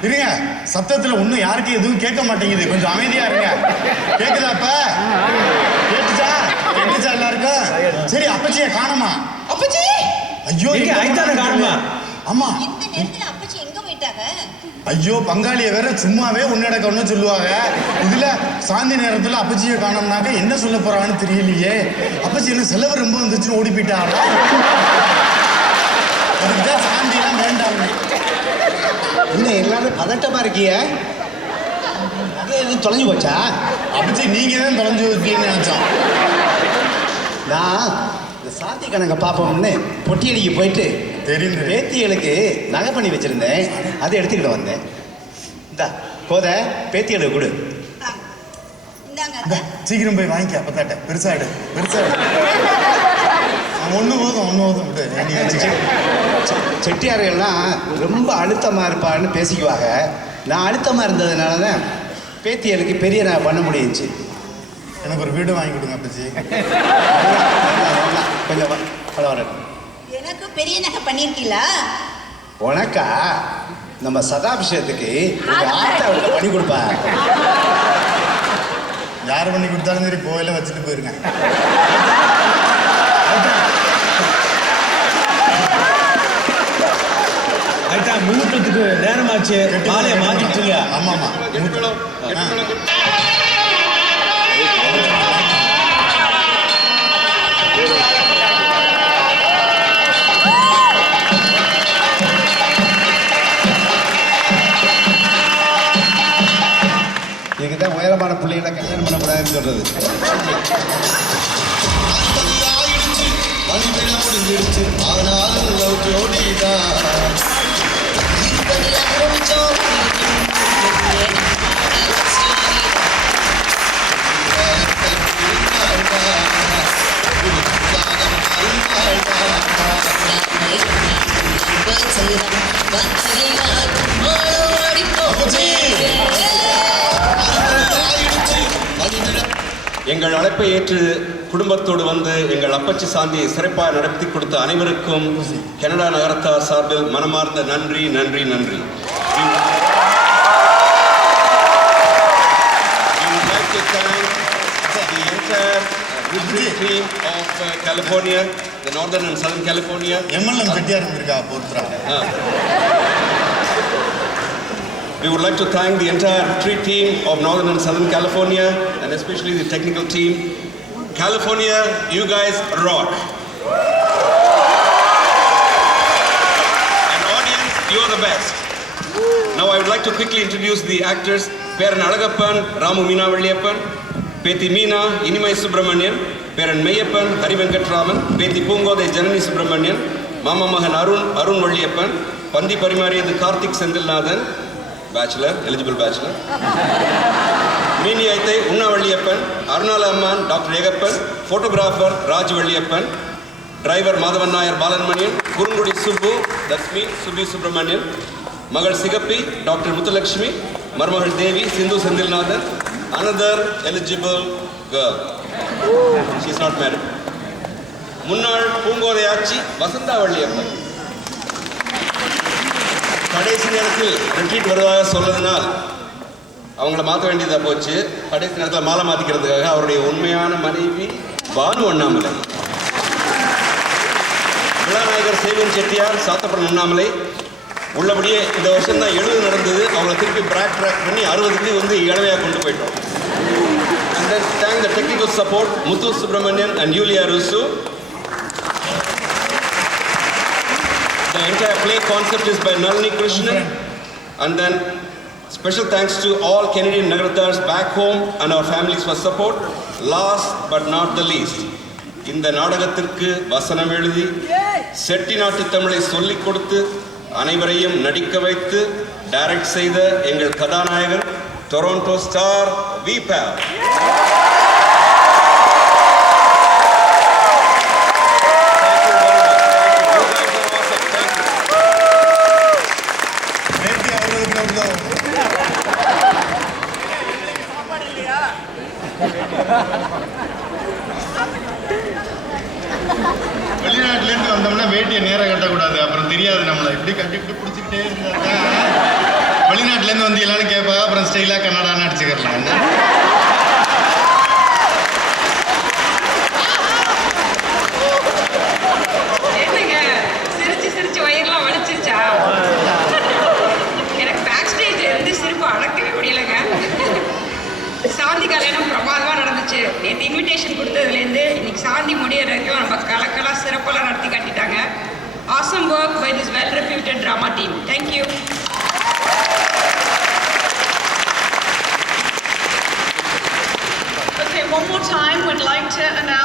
இருங்க, சத்தத்துல ஒண்ணும் யாருக்கும் எதுவும் கேட்க மாட்டேங்குது. கொஞ்சம் அமைதியா இருங்க. கேக்குதா? அப்ப கேட்டுச்சா? கேட்டுச்சா எல்லாருக்கும்? சரி, அப்பச்சியை காணுமா? அப்பச்சி, ஐயோ, காணுமா? ஆமா, இந்த நேரத்துல அப்பச்சி எங்க போயிட்டாங்க? ஐயோ, பங்காளிய வேற சும்மாவே உன்னடக்கம்னு சொல்லுவாங்க. இதுல சாந்தி நேரத்துல அப்பச்சியை காணோம்னாக்க என்ன சொல்ல போறாங்கன்னு தெரியலையே. அப்பச்சி என்ன செலவு ரொம்ப வந்துச்சுன்னு ஓடி போயிட்டாங்களா? அதுக்குதான் சாந்தி எல்லாம் வேண்டாம். இன்னும் எல்லாரும் பதட்டமா இருக்கிய? அது எதுவும் தொலைஞ்சு போச்சா? அப்பச்சி நீங்க தான் தொலைஞ்சு வச்சீங்கன்னு நினைச்சோம். நான் இந்த சாந்தி கணக்க பார்ப்போம்னு பொட்டியடிக்கு போயிட்டு தெரியுது பேத்திகளுக்கு நகை பண்ணி வச்சிருந்தேன். அதை எடுத்துக்கிட்டு வந்தேன். இந்தா கோதை, பேத்திகளுக்கு கொடு. சீக்கிரம் போய் வாங்கிக்க. அப்பத்தாட்ட பெருசா எடு, பெருசா எடு. ஒண்ணு போதும் விட்டு. செட்டியார்கள்லாம் ரொம்ப அழுத்தமா இருப்பான்னு பேசிக்குவாங்க. நான் அழுத்தமா இருந்ததுனால தான் பேத்திகளுக்கு பெரிய நான் பண்ண முடிஞ்சிச்சு. எனக்கு ஒரு வீடு வாங்கி கொடுங்க அப்பச்சி. கொஞ்சம் வரட்டும். எனக்கு பெரிய நகை பண்ணிருக்கீங்களா? உனக்கா? நம்ம சதாபிஷேகத்துக்கு ஒரு ஆத்தாவுக்கு பண்ணி கொடுப்பா. யார் பண்ணி கொடுத்தாலும் சரி, கோயில வச்சுட்டு போயிருங்க. முகூர்த்தத்துக்கு நேரமாச்சு. மாலையை மாத்திட்டுங்க. ஆமாமா. கேவலமான பிள்ளைகளை கல்யாணம் பண்ணக்கூடாதுன்னு சொல்றது. எங்கள் அழைப்பை ஏற்று குடும்பத்தோடு வந்து எங்கள் அப்பச்சி சாந்தியை சிறப்பாக நடத்தி கொடுத்த அனைவருக்கும் கனடா நகரத்தார் சார்பில் மனமார்ந்த நன்றி நன்றி நன்றி. Team of California, the Northern and Southern California. MLM Chettiar இருக்கா போத்ரா. We would like to thank the entire retreat team of Northern and Southern California, and especially the technical team. California, you guys rock. And audience, you are the best. Now I would like to quickly introduce the actors. Peran Alagappan, Ramu Meena Valliyappan, Pethi Meena, Inimai Subramanian, Peran Meyyappan, Hari Venkatraman, Pethi Pungodai Janani Subramanian, Mama Mahan Arun Valliyappan, Pandi Parimariyadu Karthik Sendilnathan, bachelor, eligible bachelor. Meeni Aithai Unna Valliyappan, Arunala Amman, Dr. Yegappan, photographer Raj Valliyappan, driver Madhavan Nair Balanmanian, Kurungudi Subbu, that's me, Subbi Subramanian, Magal Sigappi, Dr. Muthulakshmi, Marmagal Devi, Sindhu Sendilnathan, another eligible girl. She is not married. Munnal Pungodai Achi, Vasantha Valliyappan. கடைசி நேரத்தில் retreat வருவதாக சொல்றதுனால் அவங்கள மாற்ற வேண்டியதாக போச்சு. கடைசி நேரத்தில் மாலை மாற்றிக்கிறதுக்காக அவருடைய உண்மையான மனைவி பானு அண்ணாமலை, விழாநாயகர் சேவன் செட்டியார், சாத்தப்பன் அண்ணாமலை உள்ளபடியே இந்த வருஷம் தான் 70 நடந்தது. அவங்கள திருப்பி ட்ராக் பண்ணி 60க்கு வந்து இளமையாக கொண்டு போயிட்டோம். And then thank the technical support Muthu Subramanian and Yulia Rusu. The entire play concept is by Nalini Krishnan. And then special thanks to all Canadian Nagaratars back home and our families for support. Last but not the least, இந்த நாடகத்திற்கு வசனம் எழுதி செட்டிநாட்டு தமிழை சொல்லிக் கொடுத்து அனைவரையும் நடிக்க வைத்து direct செய்த எங்கள் கதாநாயகன் டொரண்டோ ஸ்டார் விபால். வெளிநாட்டிலேருந்து வந்தோம்னா வேட்டியை நேரம் கட்டக்கூடாது, அப்புறம் தெரியாது நம்மளை. இப்படி கட்டி இப்படி பிடிச்சிக்கிட்டே இருந்தாங்க. வெளிநாட்டிலேருந்து வந்து எல்லாரும் கேட்பாங்க, அப்புறம் ஸ்டைலாக கன்னடான்னு அடிச்சுக்கலாம். என்னங்க சிரிச்சு சிரிச்சு வயிறுலாம் வலிச்சிருச்சா? எனக்கு பேக் ஸ்டேஜ் இருந்து சிரிப்பு அடக்கவே முடியலங்க. சாந்தி கல்யாணம் பிரமாதமாக நடந்துச்சு. நேற்று இன்விடேஷன் கொடுத்ததுலேருந்து இன்னைக்கு சாந்தி முடியற வரைக்கும் நம்ம கலக்கெல்லாம் சிறப்பெல்லாம் நடத்தி காட்டிட்டாங்க. Awesome work by this well reputed drama team. Thank you. Okay, one more time, we'd like to announce